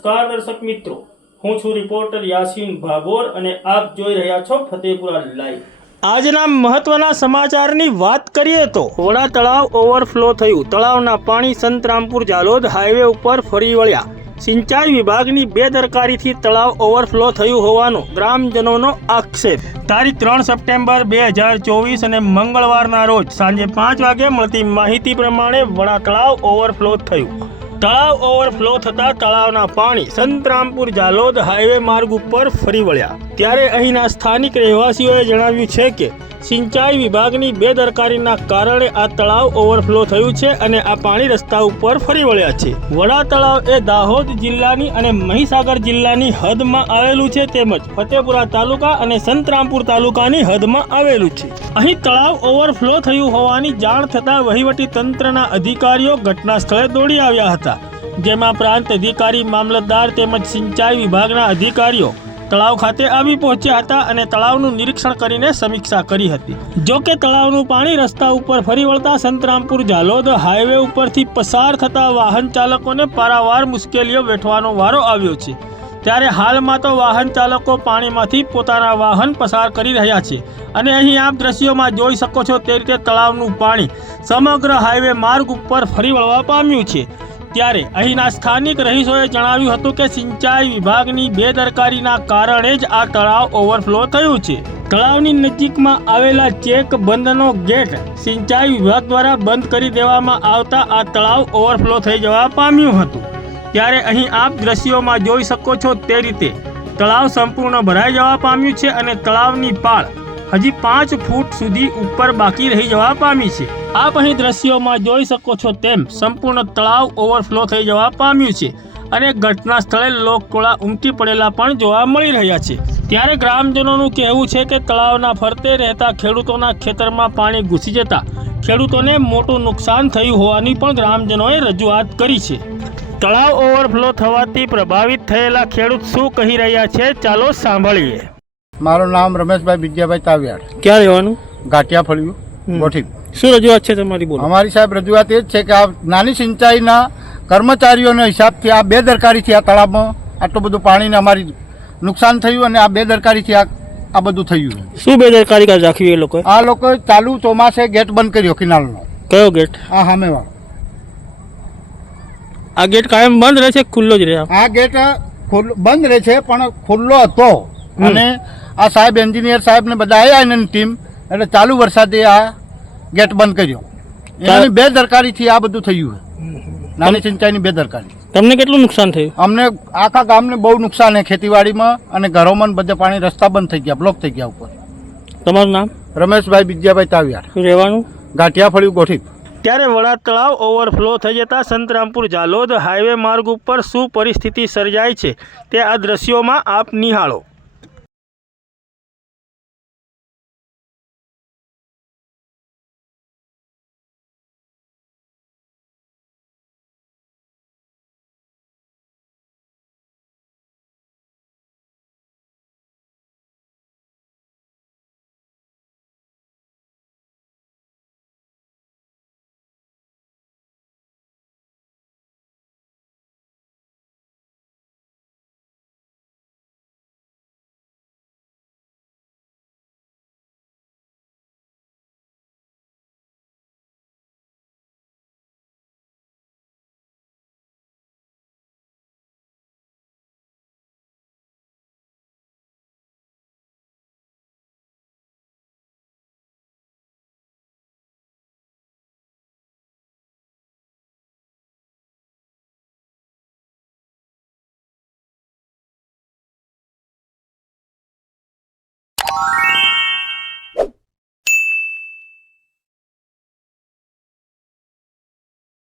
નમસ્કાર દર્શક મિત્રો, હું છું રિપોર્ટર યાસીન ભાગોર અને આપ જોઈ રહ્યા છો ફતેપુરા લાઈવ। આજના મહત્વના સમાચારની વાત કરીએ તો વડા તળાવ ઓવરફ્લો થયું। તળાવના પાણી સંતરામપુર જાલોદ હાઈવે ઉપર ફરી વળ્યા। સિંચાઈ વિભાગની બેદરકારીથી તળાવ ઓવરફ્લો થયું હોવાનો ગ્રામજનોનો આક્ષેપ। તારીખ 3 સપ્ટેમ્બર 2024 અને મંગળવારના રોજ સાંજે 5 વાગે મળતી માહિતી પ્રમાણે વડા તળાવ ઓવરફ્લો થયું। તળાવ ઓવરફ્લો થતા તળાવના પાણી સંતરામપુર જાલોદ હાઈવે માર્ગ ઉપર ફરી વળ્યા। ત્યારે અહીંના સ્થાનિક રહેવાસીઓએ જણાવ્યું છે કે સિંચાઈ વિભાગની બેદરકારીના કારણે આ તળાવ ઓવરફ્લો થયું છે અને આ પાણી રસ્તા ઉપર ફરી વળ્યા છે। વડા તળાવ એ દાહોદ જિલ્લાની અને મહીસાગર જિલ્લાની હદમાં આવેલું છે, તેમજ ફતેપુરા તાલુકા અને સંતરામપુર તાલુકાની હદમાં આવેલું છે। અહીં તળાવ ઓવરફ્લો થયું હોવાની જાણ થતાં વહીવટી તંત્રના અધિકારીઓ ઘટના સ્થળે દોડી આવ્યા હતા, જેમાં પ્રાંત અધિકારી, મામલતદાર તેમજ સિંચાઈ વિભાગના અધિકારીઓ તળાવ ખાતે આવી પહોંચ્યા હતા અને તળાવનું નિરીક્ષણ કરીને સમીક્ષા કરી હતી। જો કે તળાવનું પાણી રસ્તા ઉપર ફરી વળતા સંતરામપુર જાલોદ હાઈવે ઉપરથી પસાર થતા વાહન ચાલકોને પારાવાર મુશ્કેલીઓ વેઠવાનો વારો આવ્યો છે। ત્યારે હાલમાં તો વાહન ચાલકો પાણીમાંથી પોતાના વાહન પસાર કરી રહ્યા છે અને અહીં આપ દ્રશ્યોમાં જોઈ શકો છો તે રીતે તળાવનું પાણી સમગ્ર હાઈવે માર્ગ ઉપર ફરી વળવા પામ્યું છે। ત્યારે અહીંના સ્થાનિક રહીશોએ જણાવ્યું હતું કે સિંચાઈ વિભાગની બેદરકારીના કારણે જ આ તળાવ ઓવરફ્લો થયું છે। તળાવની નજીકમાં આવેલા ચેક બંધનો ગેટ સિંચાઈ વિભાગ દ્વારા બંધ કરી દેવામાં આવતા આ તળાવ ઓવરફ્લો થઈ જવા પામ્યું હતું। ત્યારે અહીં આપ દ્રશ્યોમાં જોઈ શકો છો તે રીતે તળાવ સંપૂર્ણ ભરાઈ જવા પામ્યું છે અને તળાવની પાળ હજી 5 ફૂટ સુધી ઉપર બાકી રહી જવા પામી છે। આપ અહીં દ્રશ્યોમાં જોઈ શકો છો તેમ સંપૂર્ણ તળાવ ઓવરફ્લો થઈ જવા પામ્યું છે અને ઘટના સ્થળે લોકટોળા ઉમટી પડેલા પણ જોવા મળી રહ્યા છે। ત્યારે ગ્રામજનોનું કહેવું છે કે તળાવના ફરતે રહેતા ખેડૂતોના ખેતરમાં પાણી ઘૂસી જતા ખેડૂતોને મોટું નુકસાન થયું હોવાની પણ ગ્રામજનોએ રજૂઆત કરી છે। તળાવ ઓવરફ્લો થવાથી પ્રભાવિત થયેલા ખેડૂત શું કહી રહ્યા છે, ચાલો સાંભળીએ। મારું નામ રમેશભાઈ વિદ્યાભાઈ તાવિયાડ। ક્યાં રહેવાનું? ઘાટિયા ફળિયું, ગોઠી। શું રજૂઆત છે તમારી? બોલો। અમારી સાહેબ રજૂઆત એ જ છે કે આ નાની સિંચાઈના કર્મચારીઓના હિસાબથી આ બેદરકારીથી આ તળાવમાં આટલું બધું પાણીને અમારી નુકસાન થયું અને આ બેદરકારીથી આ બધું થયું। શું બેદરકારી રાખવી? એ લોકોએ ચાલુ ચોમાસે ગેટ બંધ કર્યો કેનાલનો। કયો ગેટ? આ સામેવાળો। આ ગેટ કાયમ બંધ રહે છે, ખુલ્લો જ રહે? આ ગેટ બંધ રહે છે પણ ખુલ્લો હતો અને આ સાહેબ એન્જિનિયર સાહેબ ને બધા આવ્યા એની ટીમ, એટલે ચાલુ વરસાદે આ ગેટ બંધ કર્યો। એની બેદરકારીથી આ બધું થયું છે, નાની સિંચાઈની બેદરકારી। તમને કેટલું નુકસાન થયું? અમને આખા ગામને બહુ નુકસાન છે, ખેતીવાડીમાં અને ઘરોમાં બધે પાણી રસ્તા બંધ થઈ ગયા, બ્લોક થઈ ગયા ઉપર। તમારું નામ? રમેશભાઈ વિદ્યાભાઈ તાવિયાડ। રહેવાનું? ઘાટિયા ફળિયું, ગોઠી। ત્યારે વડા તળાવ ઓવરફ્લો થઈ જતા સંતરામપુર જાલોદ હાઈવે માર્ગ ઉપર શું પરિસ્થિતિ સર્જાય છે તે આ દ્રશ્યોમાં આપ નિહાળો।